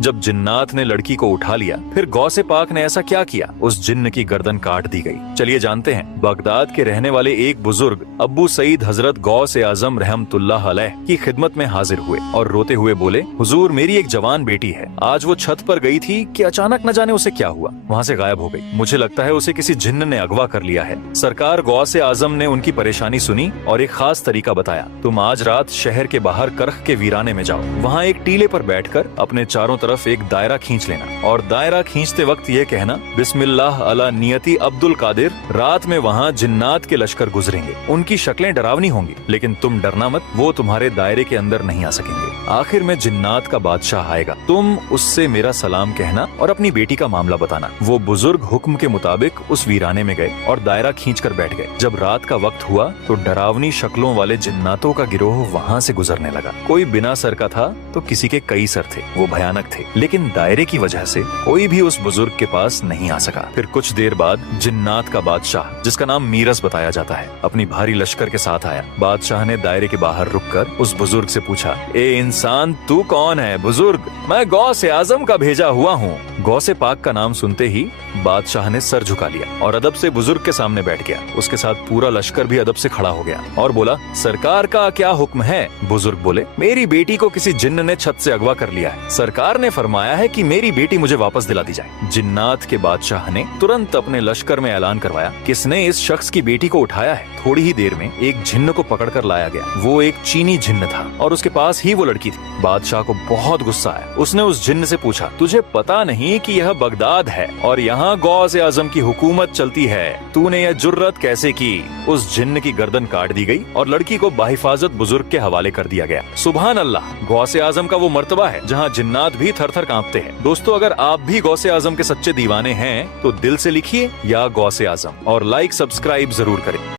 जब जिन्नात ने लड़की को उठा लिया, फिर गौसे पाक ने ऐसा क्या किया, उस जिन्न की गर्दन काट दी गई। चलिए जानते हैं। बगदाद के रहने वाले एक बुजुर्ग अब्बू सईद हजरत गौसे आजम रहमतुल्लाह अलैह की खिदमत में हाजिर हुए और रोते हुए बोले, हुजूर मेरी एक जवान बेटी है, आज वो छत पर गई थी कि अचानक न जाने उसे क्या हुआ, वहाँ से गायब हो गई। मुझे लगता है उसे किसी जिन्न ने अगवा कर लिया है। सरकार गौसे आजम ने उनकी परेशानी सुनी और एक खास तरीका बताया। तुम आज रात शहर के बाहर करख के वीराने में जाओ, वहाँ एक टीले पर बैठकर अपने चारों तरफ एक दायरा खींच लेना और दायरा खींचते वक्त ये कहना, बिस्मिल्लाह अला नियति अब्दुल कादिर। रात में वहाँ जिन्नात के लश्कर गुजरेंगे, उनकी शक्लें डरावनी होंगी, लेकिन तुम डरना मत, वो तुम्हारे दायरे के अंदर नहीं आ सकेंगे। आखिर में जिन्नात का बादशाह आएगा, तुम उससे मेरा सलाम कहना और अपनी बेटी का मामला बताना। वो बुजुर्ग हुक्म के मुताबिक उस वीराने में गए और दायरा खींचकर बैठ गए। जब रात का वक्त हुआ तो डरावनी शक्लों वाले जिन्नातों का गिरोह वहाँ से गुजरने लगा। कोई बिना सर का था तो किसी के कई सर थे, वो भयानक थे, लेकिन दायरे की वजह से कोई भी उस बुजुर्ग के पास नहीं आ सका। फिर कुछ देर बाद जिन्नात का बादशाह, जिसका नाम मीरस बताया जाता है, अपनी भारी लश्कर के साथ आया। बादशाह ने दायरे के बाहर रुककर उस बुजुर्ग से पूछा, ए इंसान तू कौन है? बुजुर्ग, मैं गौसे आजम का भेजा हुआ हूँ। गौसे पाक का नाम सुनते ही बादशाह ने सर झुका लिया और अदब से बुजुर्ग के सामने बैठ गया। उसके साथ पूरा लश्कर भी अदब से खड़ा हो गया और बोला, सरकार का क्या हुक्म है? बुजुर्ग बोले, मेरी बेटी को किसी जिन्न ने छत से अगवा कर लिया है। सरकार ने फरमाया है कि मेरी बेटी मुझे वापस दिला दी जाए। जिन्नात के बादशाह ने तुरंत अपने लश्कर में ऐलान करवाया, किसने इस शख्स की बेटी को उठाया है। थोड़ी ही देर में एक जिन्न को पकड़कर लाया गया। वो एक चीनी जिन्न था और उसके पास ही वो लड़की थी। बादशाह को बहुत गुस्सा आया। उसने उस जिन्न से पूछा, तुझे पता नहीं कि यह बगदाद है और यहाँ गौसे आजम की हुकूमत चलती है, तूने यह जुर्रत कैसे की? उस जिन्न की गर्दन काट दी गई और लड़की को बाहिफाजत बुजुर्ग के हवाले कर दिया गया। सुभान अल्लाह, गौसे आजम का वो मर्तबा है जहाँ जिन्नात भी थर थर कांपते हैं। दोस्तों, अगर आप भी गौसे आजम के सच्चे दीवाने हैं तो दिल से लिखिए या गौसे आजम और लाइक सब्सक्राइब जरूर करें।